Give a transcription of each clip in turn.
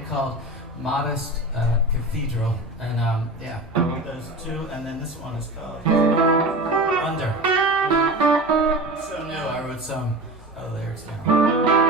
play called Modest Cathedral, and yeah, those two, and then this one is called Under. So new. I wrote some lyrics down.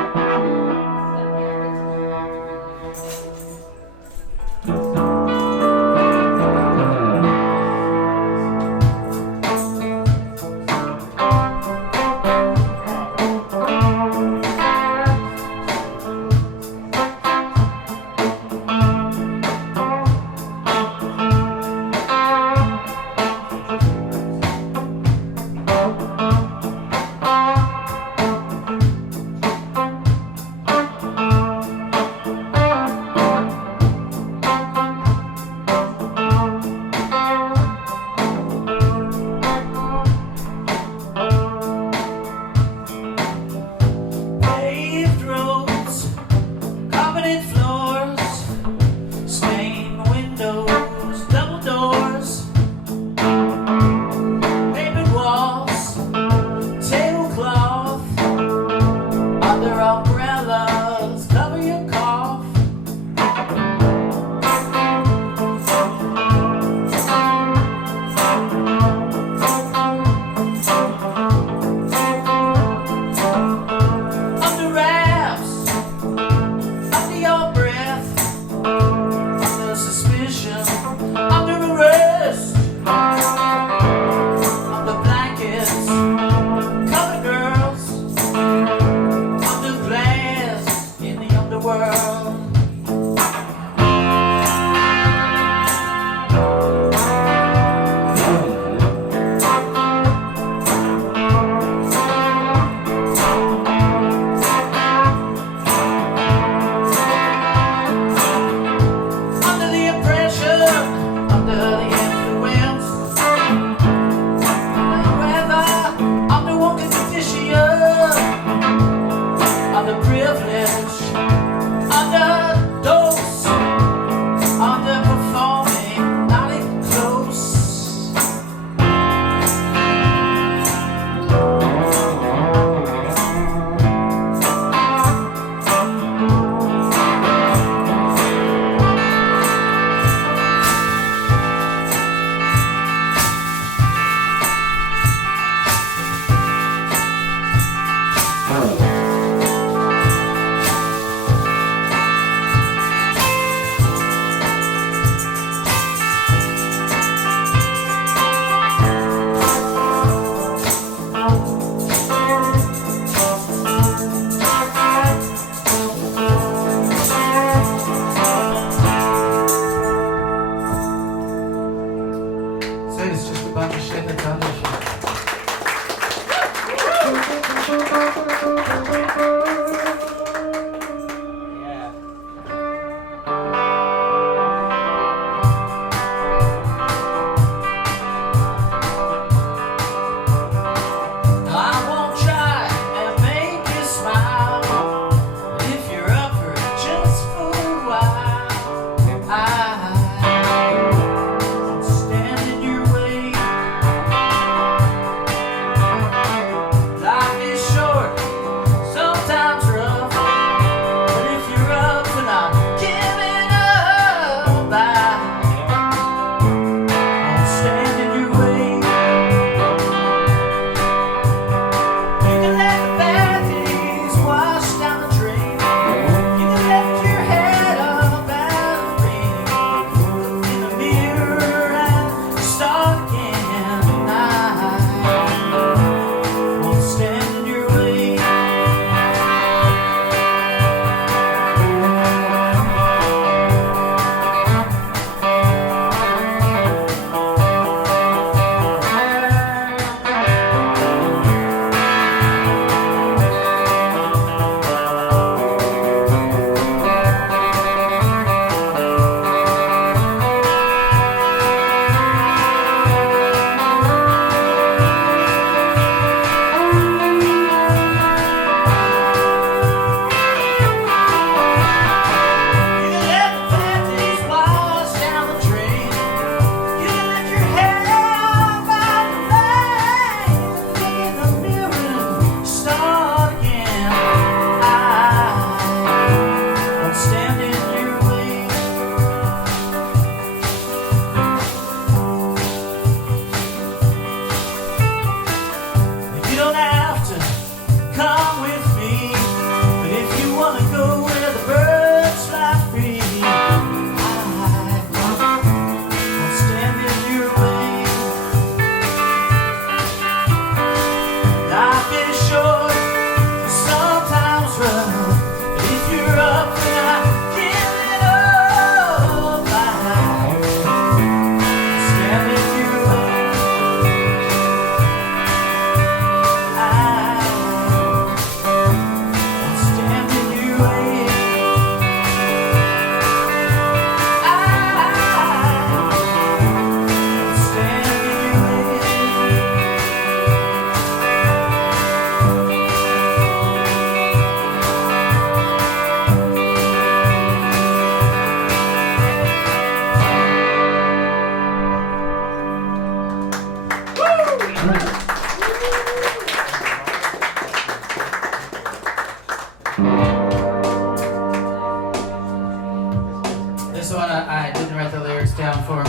This one I didn't write the lyrics down for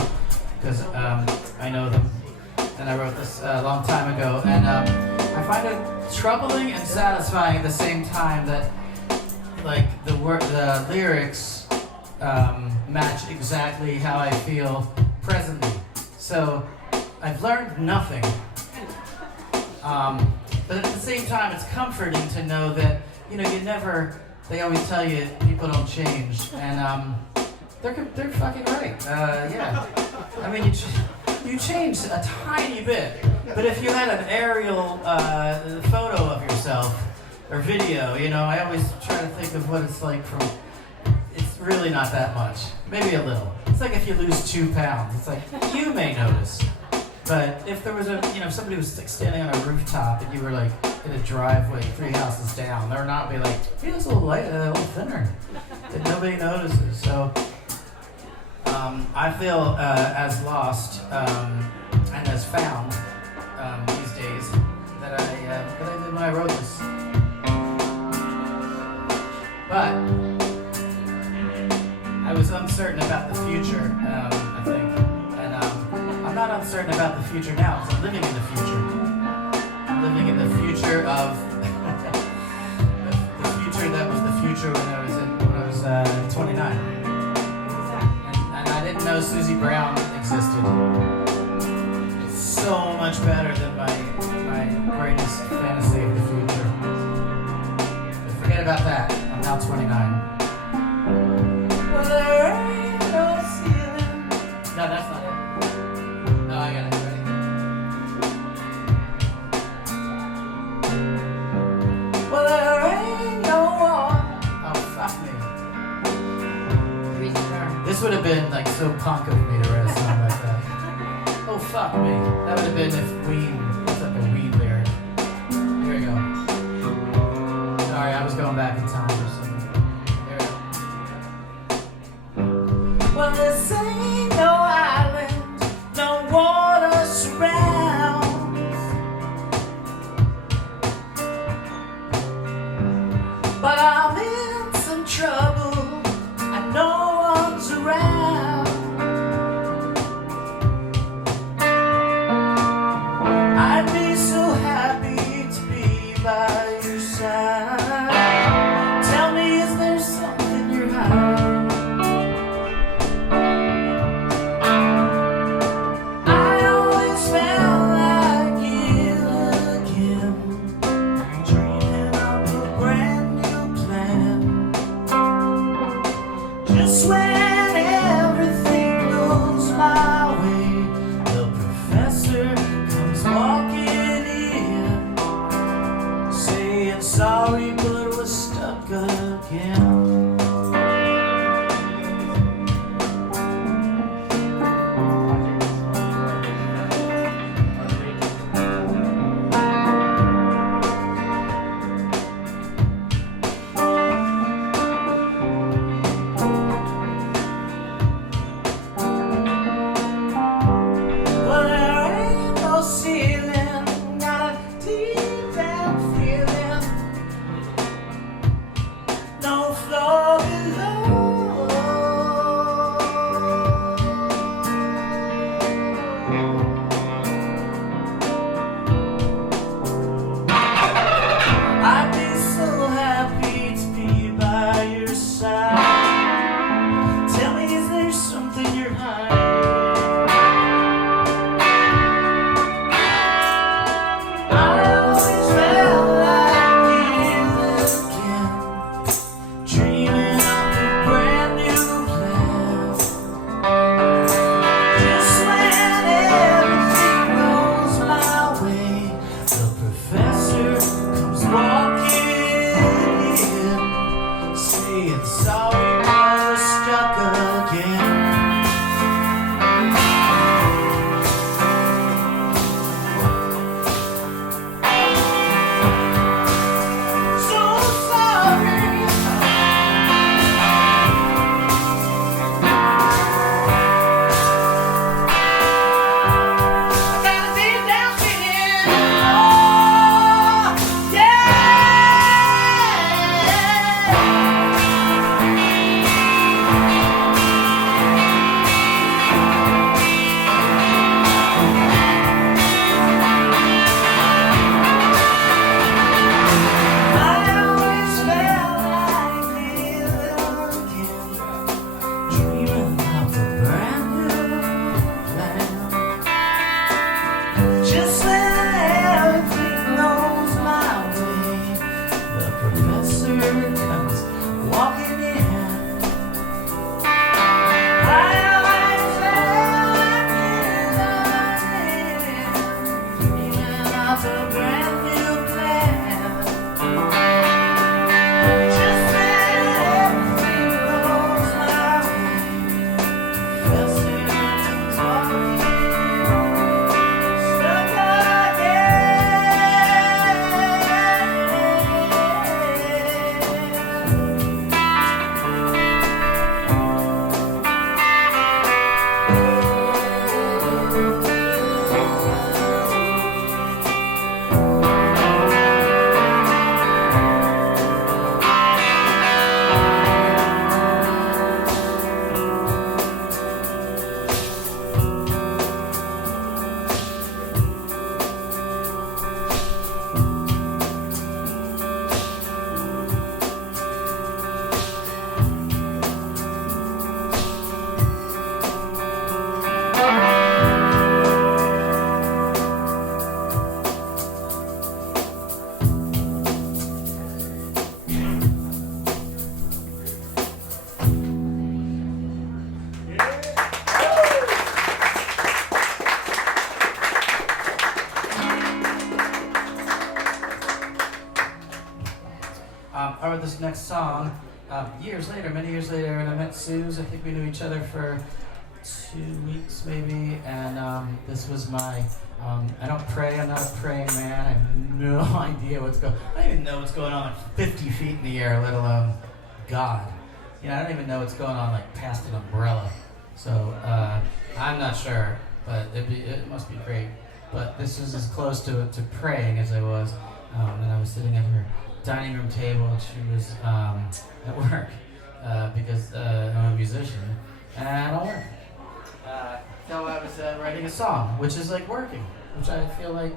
because I know them, and I wrote this a long time ago. And I find it troubling and satisfying at the same time that, like, the lyrics match exactly how I feel presently. So I've learned nothing. But at the same time, it's comforting to know that, you know, they always tell you people don't change, and they're fucking right. Yeah. I mean, you changed a tiny bit, but if you had an aerial photo of yourself or video, you know, I always try to think of what it's like from. It's really not that much, maybe a little. It's like if you lose 2 pounds, it's like you may notice. But if there was somebody was standing on a rooftop and you were like in a driveway 3 houses down, they're not be like, he looks a little light, a little thinner. And nobody notices. So I feel as lost and as found these days that I did when I wrote this. But I was uncertain about the future, I think. I'm not uncertain about the future now because I'm living in the future. I'm living in the future of the future that was the future when I was 29. And I didn't know Susie Brown existed. It's so much better than my greatest fantasy of the future. But forget about that. I'm now 29. Well, there ain't no ceiling. No, that's not it. No, I got it. Ready? Well, there ain't no wall. Oh, fuck me. This would have been like so punk of me to write a song like that. Oh, fuck me. That would have been if What's like a Ween lyric. Here we go. Sorry, I was going back in time or something. Here we go. Well, this ain't no island, no water surrounds. But I'm in some trouble and no one's around. I'd be so happy to be by your side. Tell me, is there something you're hiding? I always felt like you again, dreaming up a brand new plan. Just when everything goes my way, the professor comes walking in, saying sorry, but we're stuck again. next song years later, many years later, and I met Suze. I think we knew each other for 2 weeks maybe, and this was my, I don't pray, I'm not a praying man, I have no idea what's going on. I don't even know what's going on like 50 feet in the air, let alone God. You know, I don't even know what's going on like past an umbrella. So I'm not sure, but it must be great. But this was as close to praying as I was, and I was sitting at her dining room table, and she was at work because I'm a musician, and I don't work. So I was writing a song, which is like working, which I feel like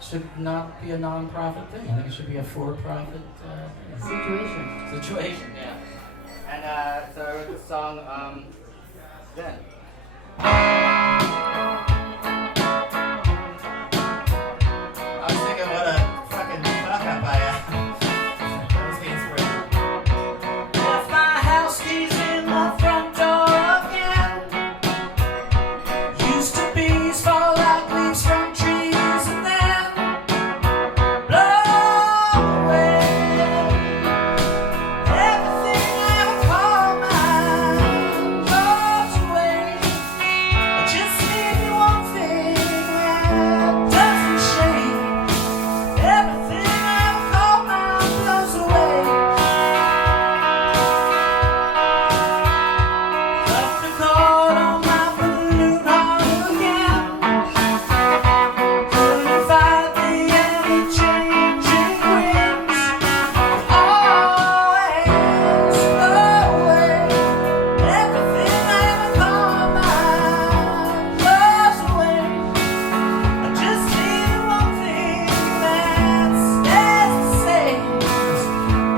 should not be a non-profit thing. I think it should be a for-profit situation, yeah. And so I wrote this song then. I was thinking what a fucking fuck-up I am. That was the inspiration. Left my house keys in the front door again. Used to bees fall like leaves from trees and then blow away. Everything I ever called mine blows away. I just need one thing that doesn't change. Everything I ever called mine blows away. Left the cord on my balloon harp again. Couldn't fight the ever-changing winds. Always away. Everything I ever called mine blows away. I just need one thing that stays the same.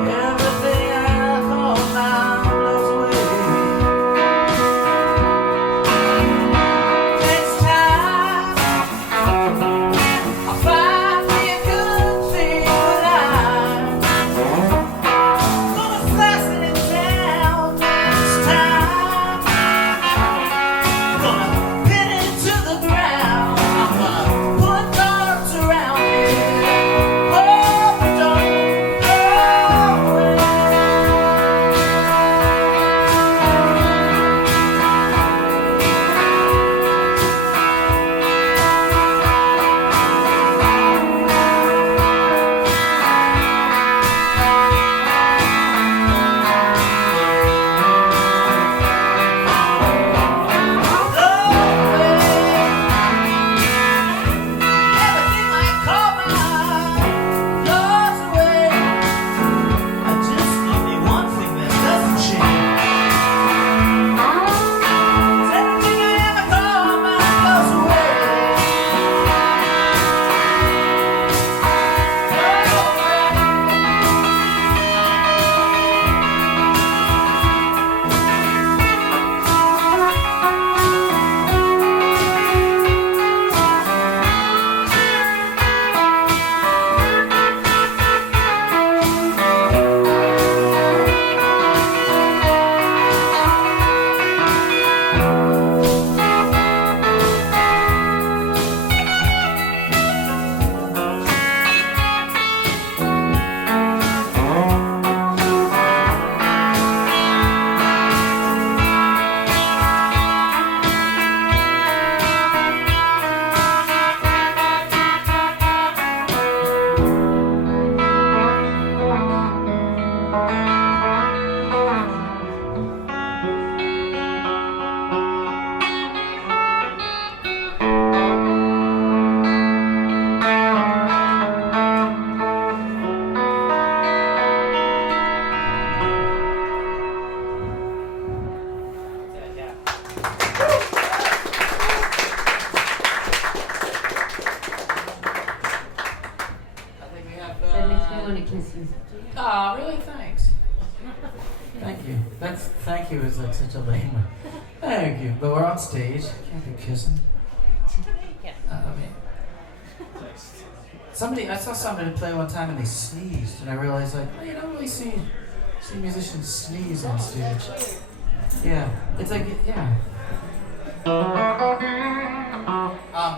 Everything I ever called mine blows away. Next time I'll find me a good thing, but I'm gonna fasten it down this time. I'm gonna pin it to the ground. I'm gonna put guards around it. Hope it don't go away. Everything I call mine blows away. I just need one thing that doesn't change. Everything I ever call mine blows away. I think we have. That makes me want to kiss you. Aw, really? Thanks. Thank you. Thank you is like such a lame one. Thank you. But we're on stage. Can't be kissing. I mean, I saw somebody play one time and they sneezed, and I realized like, well, you don't really see musicians sneeze on stage. Yeah, it's like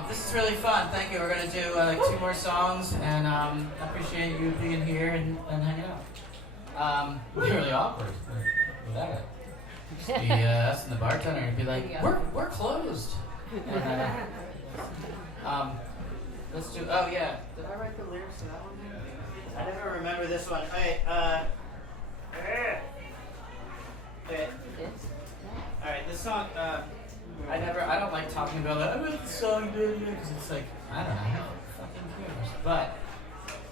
this is really fun. Thank you. We're gonna do like 2 more songs, and I appreciate you being here and hanging out. Really awkward. Without it. Just be us and the bartender and be like, we're closed. And, let's do. Oh yeah. Did I write the lyrics to that one? I never remember this one. Okay. Okay. All right. This song. I don't like talking about that. I wrote the song, dude, because it's like I don't know. Who fucking cares? But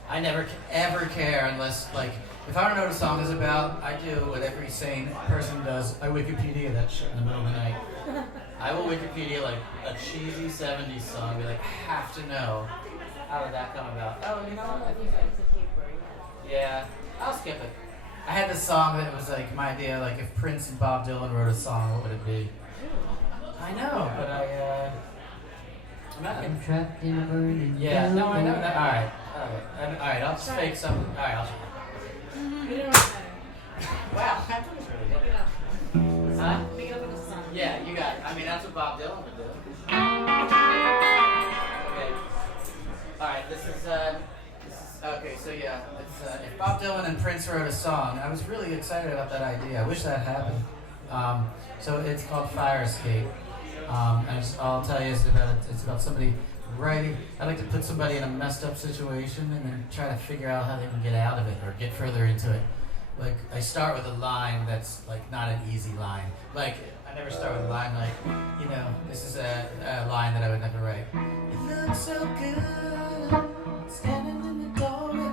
I never ever care unless like. If I don't know what a song is about, I do what every sane person does. I Wikipedia that shit in the middle of the night. I will Wikipedia like a cheesy 70s song, be like, I have to know how did that come about. Oh, you know what? I think yeah, I'll skip it. I had this song that was like my idea, like if Prince and Bob Dylan wrote a song, what would it be? I know, but I'm not I'm trapped in a burning. Yeah, no, I know that. All right, I'll just fake something. All right, I'll. Wow, that was really good. Huh? Yeah, you got it. I mean, that's what Bob Dylan would do. Okay. All right, this is okay. So yeah, it's if Bob Dylan and Prince wrote a song, I was really excited about that idea. I wish that happened. So it's called Fire Escape. I'll tell you it's about somebody writing. I like to put somebody in a messed up situation and then try to figure out how they can get out of it or get further into it. Like I start with a line that's like not an easy line. Like I never start with a line like, you know, this is a line that I would never write. It looks so good standing in the doorway.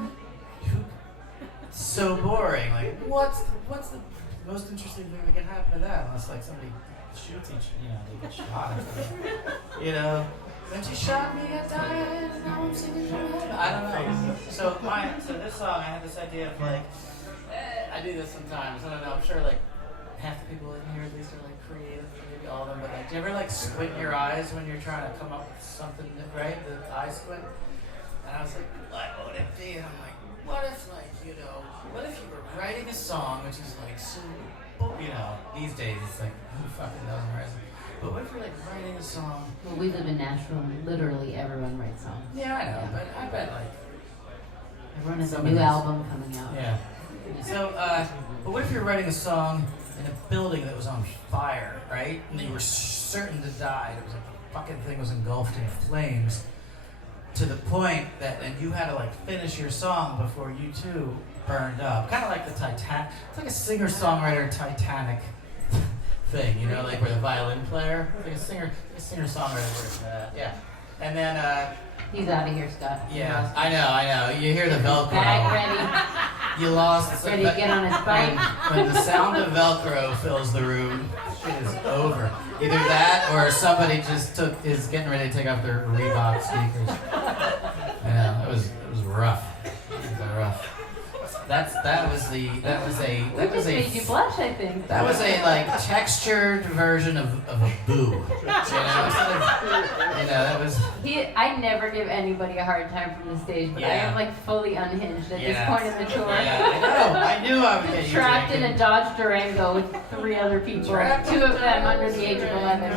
So boring. Like what's the most interesting thing that can happen to that unless like somebody shoots they get shot or something. You know. When she shot me, I died, and now I'm singing from heaven. I don't know. So this song, I have this idea of like, I do this sometimes. I don't know. I'm sure like half the people in here at least are like creative, maybe all of them. But like, do you ever like squint your eyes when you're trying to come up with something, right? The eye squint. And I was like, what would it be? And I'm like, what if like what if you were writing a song which is like so, these days it's like who fucking knows where it's. But what if you're like writing a song? Well, we live in Nashville and literally everyone writes songs. Yeah, I know, yeah. But I bet like everyone has a new album coming out. Yeah. So, but what if you're writing a song in a building that was on fire, right? And you were certain to die. It was like the fucking thing was engulfed in flames to the point that, and you had to like finish your song before you too burned up. Kind of like the Titanic. It's like a singer-songwriter Titanic thing, like where the violin player, like a singer-songwriter. Yeah. And then he's out of here, Scott. Yeah, I know. You hear the Velcro. Bag ready. You lost. Ready to get on his bike. When the sound of Velcro fills the room, shit is over. Either that or somebody just is getting ready to take off their Reebok sneakers. Yeah, it was rough. It was rough. That was made you blush, I think. That was a like textured version of a boo. That was. I never give anybody a hard time from the stage, but I am like fully unhinged at this point in the tour. Yeah, I knew I would get you trapped drinking. in a Dodge Durango with 3 other people, 2 of them under the age of 11.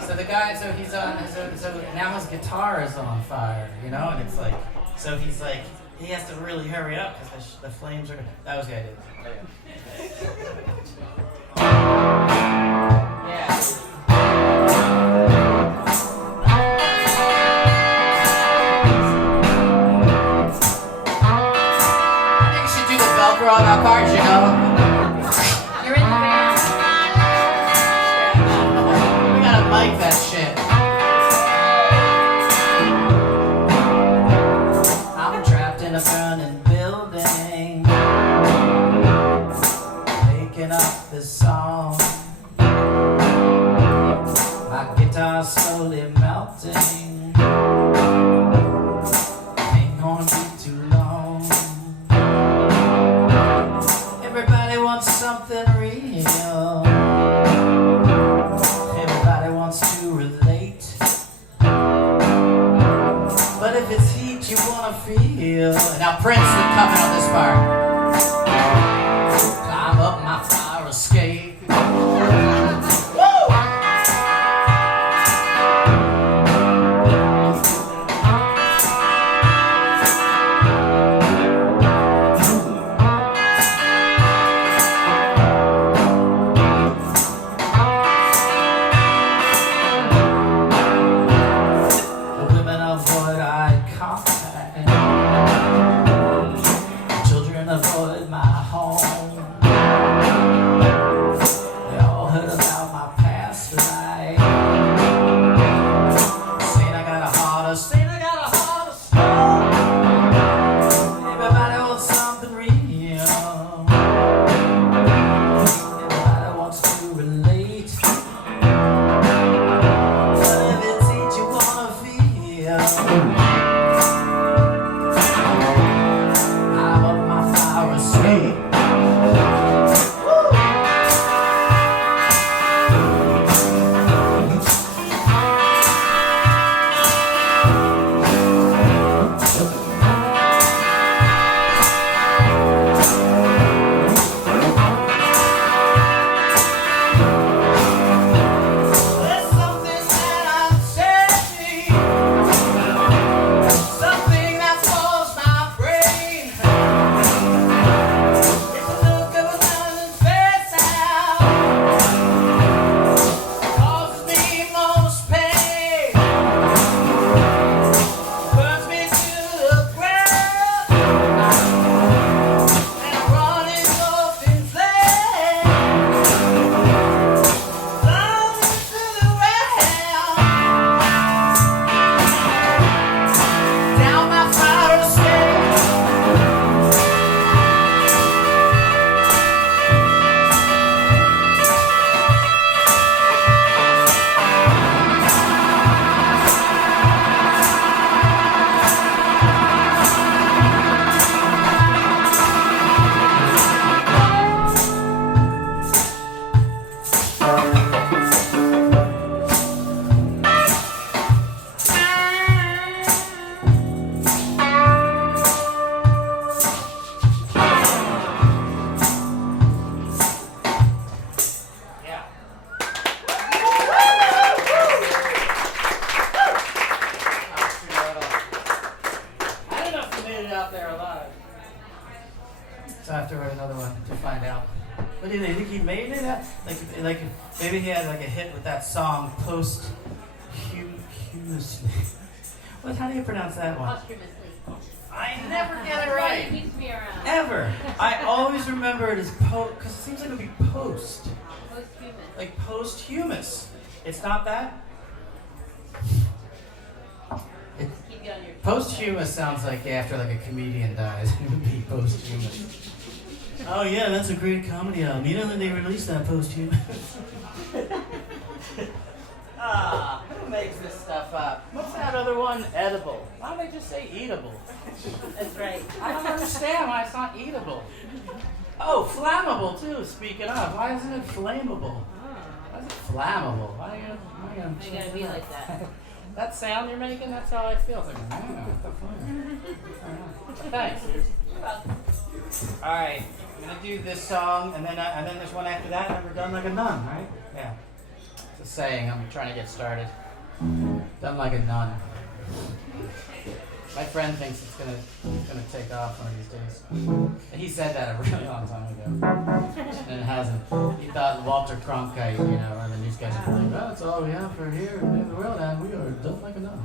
So the guy, he's on. So now his guitar is on fire, and it's like. So he's like, he has to really hurry up because the flames are. That was the idea. Yeah. I think you should do the Velcro on our cards, You're in the band. We gotta mic that shit. A burning building, making up this song. My guitar slowly melting. Ain't gonna be too long. Everybody wants something real. Everybody wants to relate. But if it's heat you wanna feel. Now Prince would come in on this part. Climb up my fire escape. Like maybe he had like a hit with that song posthumously. What? How do you pronounce that one? Posthumously. I never get it right. Keeps me around. Ever. I always remember it as because it seems like it would be post. Posthumous. Like posthumous. It's not that? Keep it on your Posthumous sounds like after like a comedian dies. It would be posthumous. Oh yeah, that's a great comedy album. You know that they released that posthumous? Who makes this stuff up? What's that other one? Edible. Why don't they just say eatable? That's right. I don't understand why it's not eatable. Oh, flammable too, speaking of. Why isn't it flammable? Why is it flammable? Why are you You gotta be like that. That sound you're making, that's how I feel. It's like, thanks. You're welcome. Alright, I'm gonna do this song, and then there's one after that, and we're done like a nun, right? Yeah. It's a saying, I'm trying to get started. Done like a nun. My friend thinks it's gonna take off one of these days. And he said that a really long time ago. And it hasn't. He thought Walter Cronkite, or the news guys were like, well, that's all we have for here in the world, and we are done like a nun.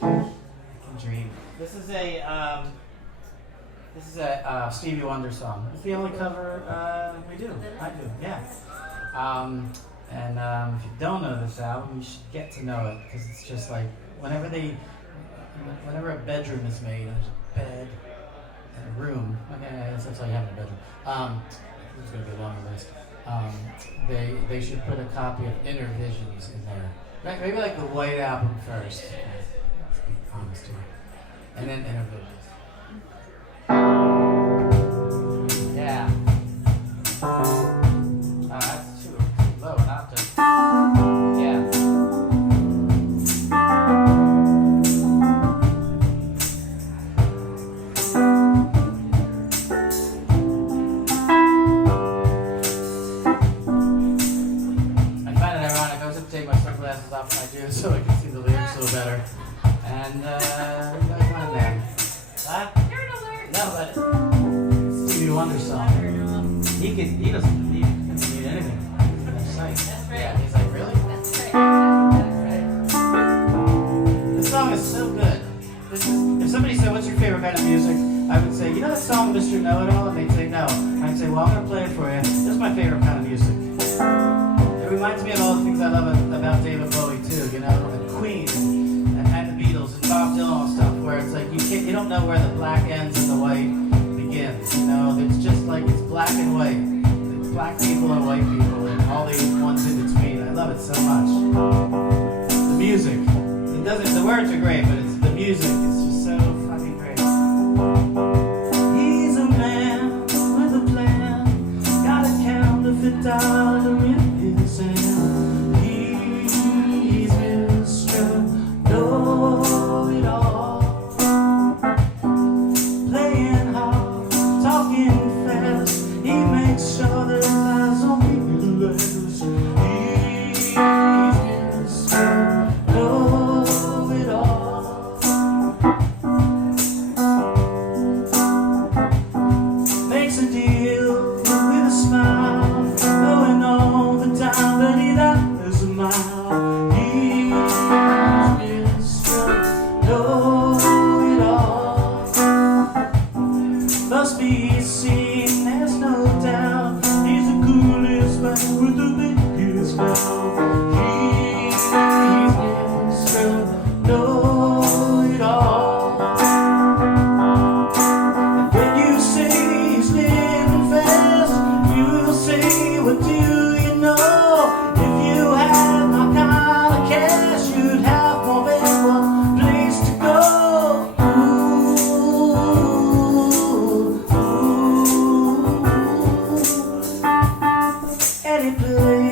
I can dream. This is a Stevie Wonder song. It's the only cover we do. I do, yeah. If you don't know this album, you should get to know it because it's just like whenever a bedroom is made, there's a bed and a room. Okay, that's all you have in a bedroom. It's going to be a long list. They should put a copy of Inner Visions in there. Maybe like the White Album first. Let's be honest here. And then Inner Visions. Yeah. That's too low, not to. Yeah. I find it ironic. I was going to take my sunglasses off when I do this so I can see the lyrics a little better. And, I find that. What? No, but Stevie Wonder song. He doesn't need anything. That's right. Yeah, he's like, really? That's right. This song is so good. If somebody said, what's your favorite kind of music? I would say, that song, Mr. Know-It-All? And they'd say, no. I'd say, well, I'm going to play it for you. This is my favorite kind of music. It reminds me of all the things I love about David Bowie, too, and Queen, and the Beatles, and Bob Dylan and stuff, where it's like, you don't know where the black ends and the white begins, It's just like, it's black and white. It's black people and white people, and all the ones in between. I love it so much. The music. The words are great, but it's the music. It's just so fucking great. He's a man with a plan. Got a counterfeit dollar in his hand. He's Mr. Know-It-All. Playing hard, talking fast. He makes sure that eyes on me less. He's Mr. Know-It-All. Makes a deal with a smile, knowing all the time that he does a mile. He's Mr. Know-It-All. Must be seen, there's no doubt. He's the coolest man with the biggest mouth. He's Mr. Know-It-All. And when you say he's living fast, you'll say, what do you know? If you had my kind of cash, you'd have more than one place to go. Any place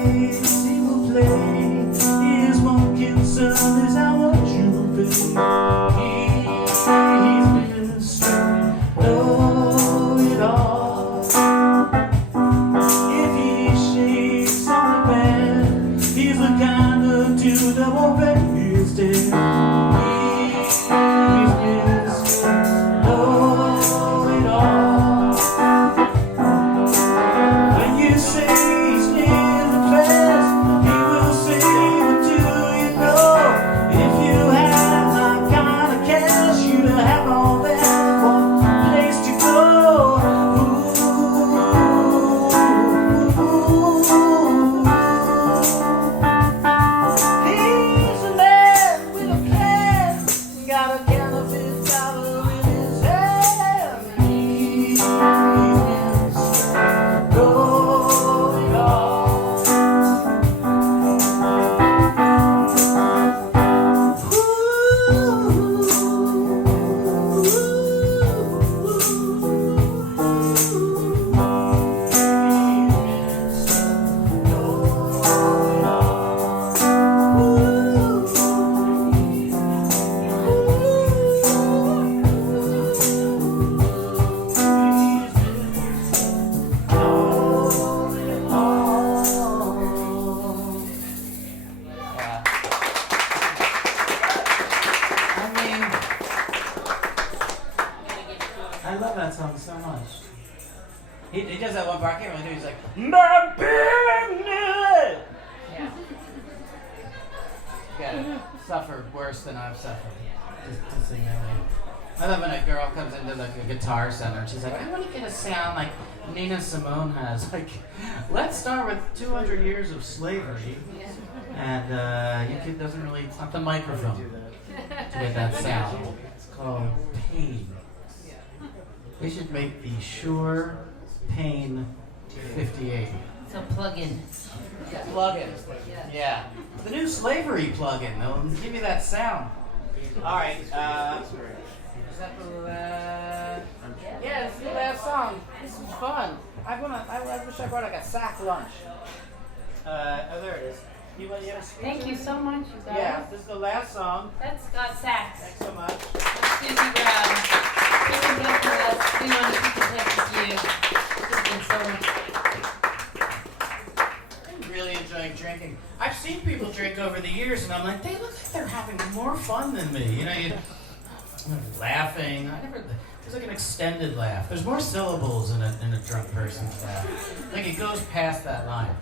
suffered worse than I've suffered. Just to sing that way. I love when a girl comes into like a guitar center and she's like, I want to get a sound like Nina Simone has. Like, let's start with 200 years of slavery. And it's not the microphone to get that sound. It's called pain. We should make the Shure Pain 58. So plug-in. Plug-in. Yeah. The new slavery plug-in. They'll give you that sound. All right. Is that the last? Yeah, this is the last song. This is fun. I wish I brought like a sack lunch. There it is. Thank you so much, you guys. Yeah, this is the last song. That's Scott Sachs. Thanks so much. That's Susie Brown. Keep in touch with us. We want to keep in touch with you. This has been so much. I'm really enjoying drinking. I've seen people drink over the years, and I'm like, they look like they're having more fun than me. You know, you're laughing. There's like an extended laugh. There's more syllables in a drunk person's laugh. Like it goes past that line.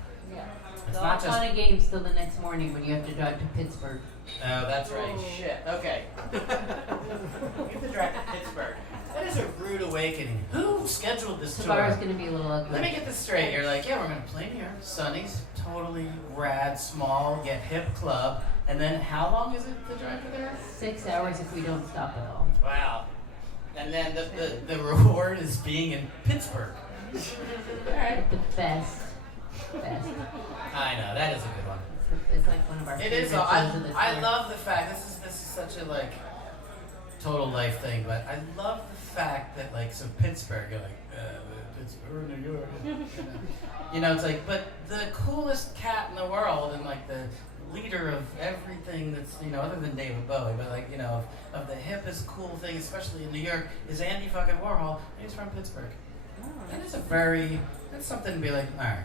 It's not just fun and games till the next morning when you have to drive to Pittsburgh. Oh, that's right. Shit. Okay. You have to drive to Pittsburgh. That is a rude awakening. Who scheduled this tour? Tomorrow's going to be a little ugly. Let me get this straight. You're like, yeah, we're going to play here. Sunny's totally rad, small, yet hip club. And then how long is it to drive to there? 6 hours if we don't stop at all. Wow. And then the reward is being in Pittsburgh. All right. The best. I know, that is a good one. It's like one of our favorite shows of the tour. I love the fact, this is such a like total life thing, but I love the fact that like, so Pittsburgh, you're like, Pittsburgh, New York. You know, it's like, but the coolest cat in the world and like the leader of everything that's, you know, other than David Bowie, but like, you know, of the hippest cool thing, especially in New York, is Andy fucking Warhol, and he's from Pittsburgh. That is that's something to be like, all right.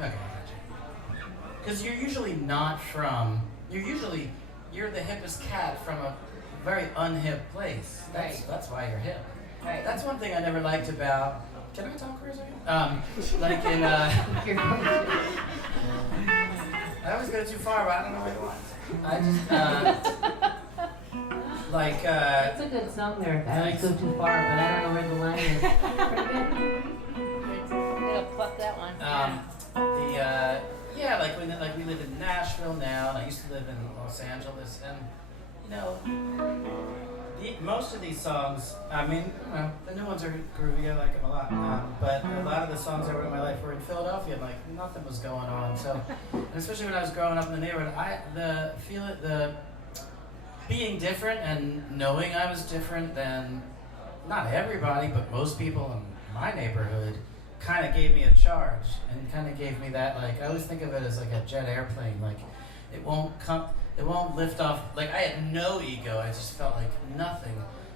Okay, gotcha. Because you're usually you're the hippest cat from a very unhip place. That's why you're hip. Right. That's one thing I never liked about, can I talk for a second? Like in, I always go too far, but I don't know what it was. I just, It's a good song there. I always go too far, but I don't know where the line is. Pretty good. I'm gonna pluck that one. Like we live in Nashville now, and I used to live in Los Angeles, and you know, most of these songs, I mean, you know, the new ones are groovy, I like them a lot, but a lot of the songs I wrote in my life were in Philadelphia, and like nothing was going on. So, and especially when I was growing up in the neighborhood, the being different and knowing I was different than not everybody, but most people in my neighborhood, kind of gave me a charge and kind of gave me that, like, I always think of it as like a jet airplane, like it won't lift off. Like I had no ego, I just felt like nothing,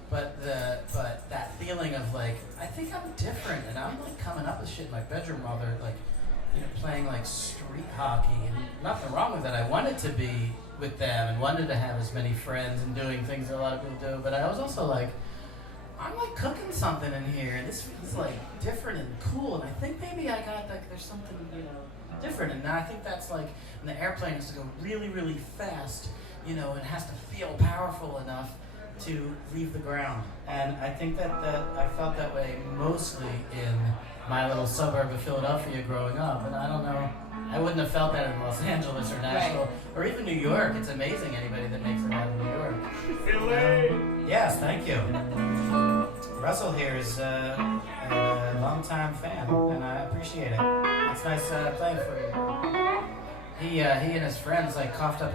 but that feeling of like, I think I'm different, and I'm like coming up with shit in my bedroom while they're like, you know, playing like street hockey, and nothing wrong with that. I wanted to be with them and wanted to have as many friends and doing things that a lot of people do, but I was also like, I'm like cooking something in here, and this feels like different and cool, and I think maybe I got like, there's something, you know, different, and I think that's like, when the airplane has to go really, really fast, you know, and it has to feel powerful enough to leave the ground, and I think that I felt that way mostly in my little suburb of Philadelphia growing up, and I don't know, I wouldn't have felt that in Los Angeles or Nashville, or even New York. It's amazing anybody that makes it out of New York. Philly! Yes, thank you. Russell here is a longtime fan, and I appreciate it. It's nice playing for you. He and his friends like coughed up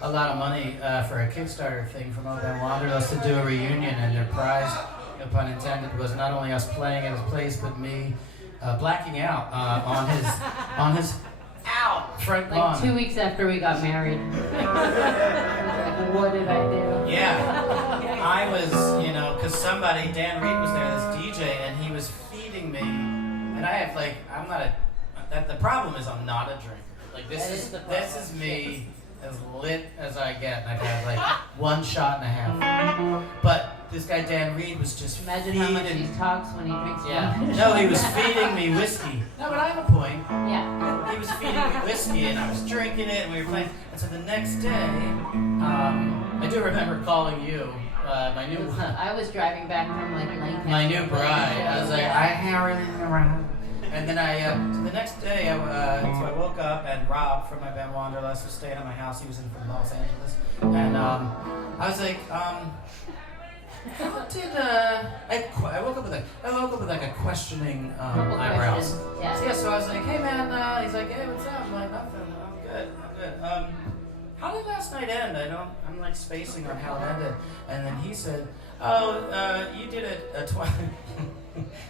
a lot of money for a Kickstarter thing from Open Wanderlust to do a reunion, and their prize, no pun intended, was not only us playing at his place, but me blacking out on his front lawn. Like 2 weeks after we got married. Like, what did I do? Yeah. I was, you know, because Dan Reed was there, this DJ, and he was feeding me. And I have, like, the problem is I'm not a drinker. Like, this is me as lit as I get. And I've had, like, one shot and a half. But this guy Dan Reed was just Imagine how much he talks when he drinks. Yeah. No, he was feeding me whiskey. No, but I have a point. Yeah. He was feeding me whiskey, and I was drinking it, and we were playing. And so the next day, I do remember calling you, my new I was driving back from like Lancaster. my new bride. I was like, I have it around. And then so the next day, so I woke up, and Rob from my band Wanderlust was staying at my house. He was in from Los Angeles, and I was like, how did I woke up with like a questioning eyebrows. Yeah. So I was like, hey man, he's like, hey, what's up? I'm like, nothing. I'm good. How did last night end? I'm like spacing on how it ended. And then he said, you did a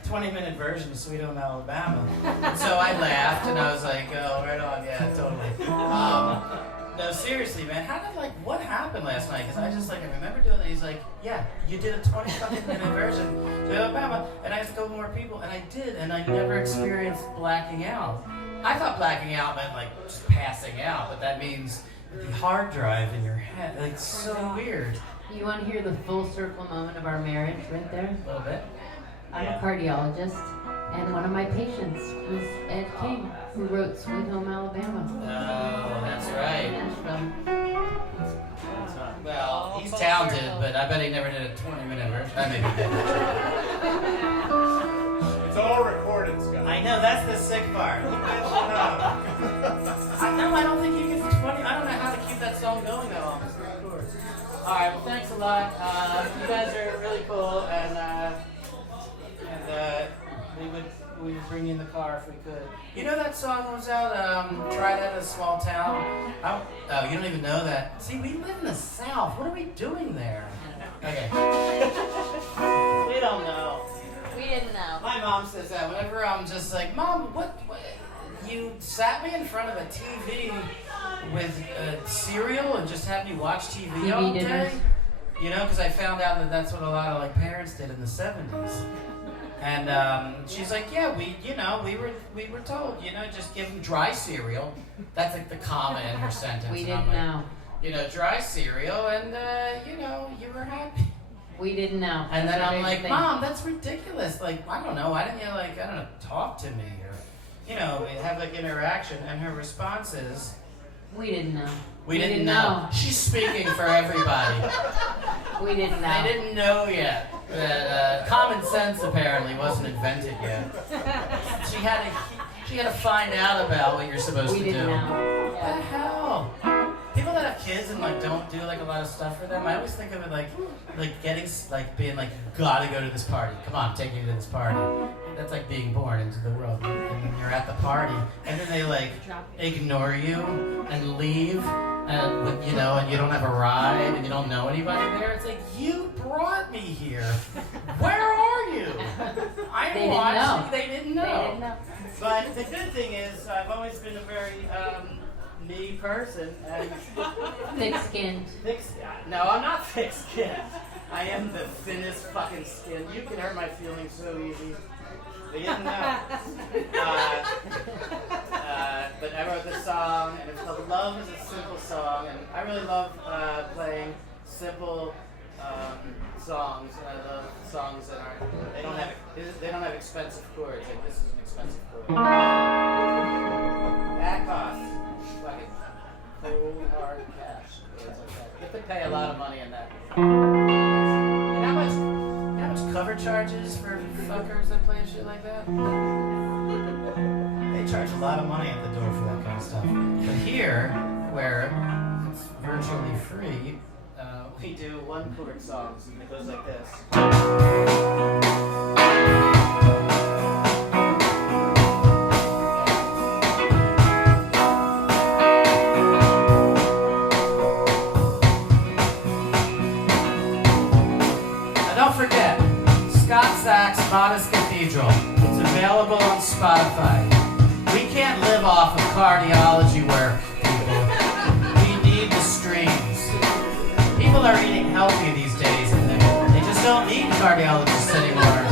20-minute version of Sweet Home Alabama. And so I laughed and I was like, oh, right on, yeah, totally. No, seriously, man, what happened last night? Because I remember doing it. He's like, yeah, you did a 20-minute version of Alabama, and I had to go more people, and I did, and I never experienced blacking out. I thought blacking out meant like just passing out, but that means the hard drive in your head. Like, so weird. You want to hear the full circle moment of our marriage right there? A little bit. I'm a cardiologist, and one of my patients was Ed King, who wrote Sweet Home Alabama. Oh, that's right. Nashville. Well, he's talented, but I bet he never did a 20-minute version. I maybe did. It's all recorded, Scott. I know, that's the sick part. You guys should know. I don't think you get 20. I don't know how to keep that song going that long. Alright, well, thanks a lot. You guys are really cool, and we would bring you in the car if we could. You know that song was out, Try That in a Small Town? Oh, you don't even know that? See, we live in the South. What are we doing there? Okay. We don't know. We didn't know. My mom says that whenever I'm just like, Mom, what you sat me in front of a TV with cereal and just had me watch TV all day? Dinners. You know, because I found out that that's what a lot of like parents did in the 70s. And she's like, yeah, we were told, just give them dry cereal. That's like the comma in her sentence. We And didn't I'm like, know. Dry cereal, and you were happy. We didn't know. And then I'm like, thing. Mom, that's ridiculous. Like, I don't know. Why didn't you talk to me or, have like interaction? And her response is, we didn't know. We didn't know. She's speaking for everybody. We didn't know. They didn't know yet that common sense apparently wasn't invented yet. She had to find out about what you're supposed to do. We didn't know. What the hell? People that have kids and don't do a lot of stuff for them, I always think of it like getting being like, you gotta go to this party. Come on, take me to this party. That's like being born into the world. And then you're at the party, and then they ignore you and leave, and you don't have a ride and you don't know anybody there. It's like, you brought me here. Where are you? I'm watching. They didn't know. But the good thing is, I've always been a very me person. And thick-skinned. No, I'm not thick-skinned. I am the thinnest fucking skin. You can hurt my feelings so easy. They didn't know. But I wrote this song, and it's called Love is a Simple Song, and I really love playing simple songs. And I love songs that they don't have expensive chords. Like, this is an expensive chord. That costs fucking cold hard cash. Chords like that. You have to pay a lot of money in that. And how much cover charges for fuckers that play shit like that? They charge a lot of money at the door for that kind of stuff. But here, where it's virtually free, we do one chord songs, and it goes like this. Don't forget, Scott Sack's Modest Cathedral. It's available on Spotify. We can't live off of cardiology work, people. We need the streams. People are eating healthy these days, and they just don't need cardiologists anymore.